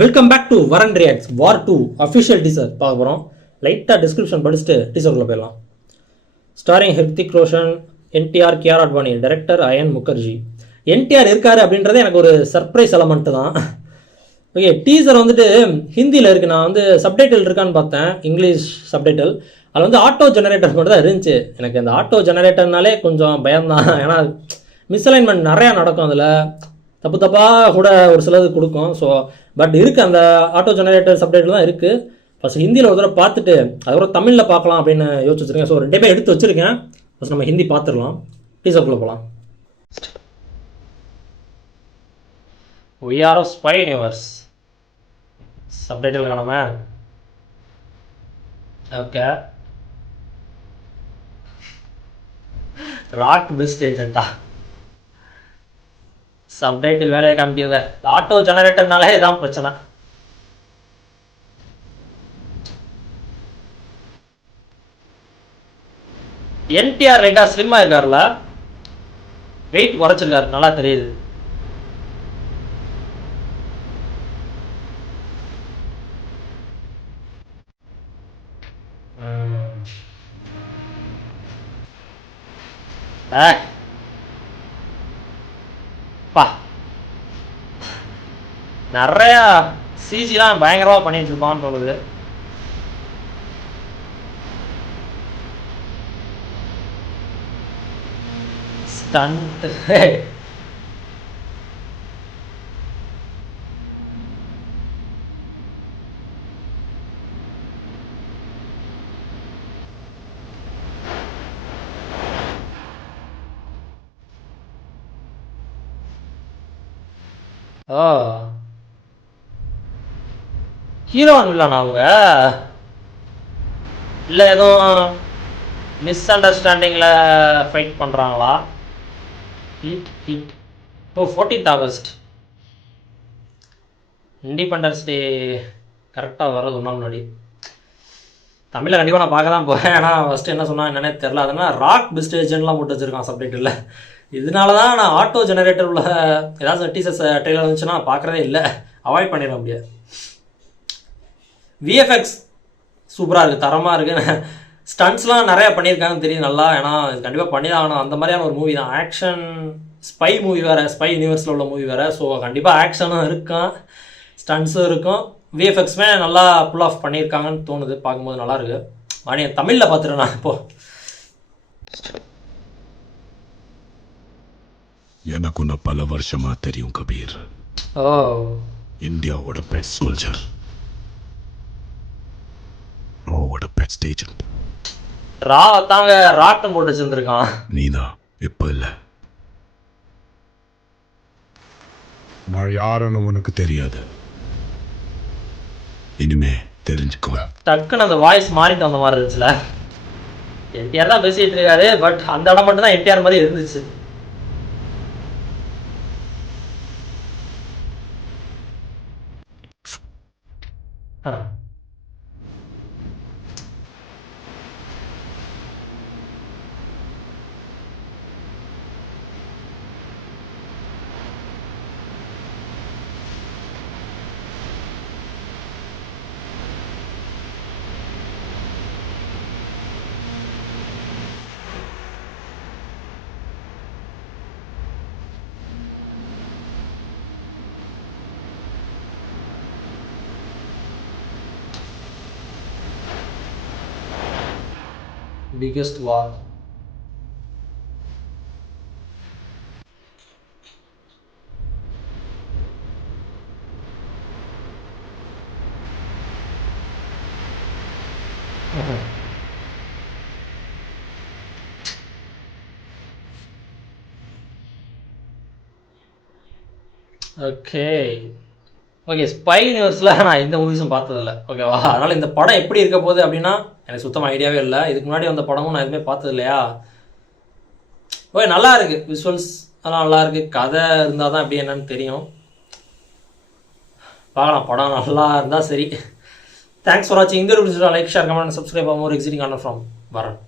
Welcome back to Varun reacts War 2 official teaser பார்க்க போகிறோம். லைட்டாக டிஸ்கிரிப்ஷன் படிச்சுட்டு டீசருக்குள்ளே போயிடலாம். Starring Hrithik Roshan, NTR, Kiara Advani, director Ayan Mukerji. என்டிஆர் இருக்காரு அப்படின்றது எனக்கு ஒரு சர்ப்ரைஸ் எலமெண்ட்டு தான். ஓகே, டீசர் வந்துட்டு ஹிந்தியில் இருக்குது. நான் வந்து சப்டைட்டில் இருக்கான்னு பார்த்தேன், இங்கிலீஷ் சப்டைட்டில். அதில் வந்து ஆட்டோ ஜெனரேட்டர் மட்டும் தான் இருந்துச்சு. எனக்கு அந்த ஆட்டோ ஜெனரேட்டர்னாலே கொஞ்சம் பயம்தான். ஏன்னா மிஸ்அலைன்மெண்ட் நிறையா நடக்கும், அதில் தப்பு தப்பாக கூட ஒரு சிலது கொடுக்கும். ஸோ பட் இருக்குது, அந்த ஆட்டோ ஜெனரேட்டர் சப்டைட்டில் தான் இருக்குது. ஃபஸ்ட் ஹிந்தியில் ஒரு தடவை பார்த்துட்டு அதுக்கப்புறம் தமிழில் பார்க்கலாம் அப்படின்னு யோசிச்சு வச்சுருக்கேன். ஸோ 2 பேர் எடுத்து வச்சுருக்கேன். ஃபஸ்ட் நம்ம ஹிந்தி பார்த்துடலாம், டீசருக்குள்ளே போகலாம். We are a spy universe. Subtitle காணாம. ஓகே, ராக் பெஸ்ட் ஏஜென்ட்டா? சப்டைட்டில் வேலையை காமிக்குங்க. ஆட்டோ ஜெனரேட்டர்னாலே இதான் பிரச்சனை. என்டிஆர் ரைட்டா ஸ்லிம்மா இருக்காருல, வெயிட் குறைச்சிருக்காரு, நல்லா தெரியுது. பா, நிறையா சிஜிலாம் பயங்கரமாக பண்ணிட்டு இருப்பான்னு தோணுது. ஸ்டண்ட் ஓ, ஹீரோன் இல்லைண்ணா அவங்க? இல்லை எதுவும் மிஸ் அண்டர்ஸ்டாண்டிங்கில் ஃபைட் பண்ணுறாங்களா? ஓ, 14th ஆகஸ்ட் இண்டிபெண்டன்ஸ் டே கரெக்டாக வர்றது ஒரு நாள் முன்னாடி. தமிழில் கண்டிப்பாக நான் பார்க்க தான் போகிறேன். ஏன்னா ஃபஸ்ட்டு என்ன சொன்னால் என்னன்னே தெரில. அதனால் ராக் பெஸ்ட் ஏஜென்ட்லாம் போட்டு வச்சுருக்கான் சப்டைட்டில். இதனால தான் நான் ஆட்டோ ஜெனரேட்டர் உள்ள ஏதாவது டீசர்ஸ் ட்ரெயிலர் இருந்துச்சுன்னா பார்க்குறதே இல்லை, அவாய்ட் பண்ணிட முடியாது. விஎஃப்எக்ஸ் சூப்பராக இருக்குது, தரமாக இருக்குது. ஸ்டண்ட்ஸ்லாம் நிறையா பண்ணியிருக்காங்கன்னு தெரியும் நல்லா. ஏன்னா இது கண்டிப்பாக பண்ணி தான் ஆகணும், அந்த மாதிரியான ஒரு மூவி தான். ஆக்ஷன் ஸ்பை மூவி வேறு, ஸ்பை யூனிவர்ஸில் உள்ள மூவி வேறு. ஸோ கண்டிப்பாக ஆக்ஷனும் இருக்கும், ஸ்டண்ட்ஸும் இருக்கும். விஎஃப்எக்ஸுமே நல்லா புல் ஆஃப் பண்ணியிருக்காங்கன்னு தோணுது, பார்க்கும்போது நல்லாயிருக்கு. மணி தமிழில் பார்த்துட்டேன் நான் இப்போது. எனக்கு உன்னை பல வருஷமா தெரியும் கபீர். ஓ, இந்தியாவோட பெஸ்ட் சோல்ஜர், நோவோட பெஸ்ட் ஏஜென்ட். தாங்க ராட்டம் போட்டு வச்சிருந்துருக்கான். நீதான் இப்ப இல்ல. நான் யாருன்னு உனக்கு தெரியாது, இனிமே தெரிஞ்சுக்கோ. டக்குன்னு அந்த வாய்ஸ் மாறிட்டு வந்த மாதிரி இருந்துச்சுல. என்டிஆர் தான் பேசிட்டு இருக்காரு, பட் அந்த இடம் மட்டும் தான் என்டிஆர் மாதிரி இருந்துச்சு. Biggest war. Okay okay, spy யூனிவர்ஸில் நான் எந்த மூவிஸும் பார்த்ததில்ல, ஓகேவா? அதனால் இந்த படம் எப்படி இருக்க போகுது அப்படின்னா எனக்கு சுத்தமாக ஐடியாவே இல்லை. இதுக்கு முன்னாடி வந்த படமும் நான் எதுவுமே பார்த்தது இல்லையா. ஓகே, நல்லா இருக்குது, விஷுவல்ஸ் அதெல்லாம் நல்லா இருக்குது. கதை இருந்தால் தான் எப்படி என்னன்னு தெரியும். பார்க்கலாம், படம் நல்லா இருந்தால் சரி. தேங்க்ஸ் ஃபார் வாட்சிங். இந்த ஒரு like, share, comment, subscribe. More exiting corner from வரன்.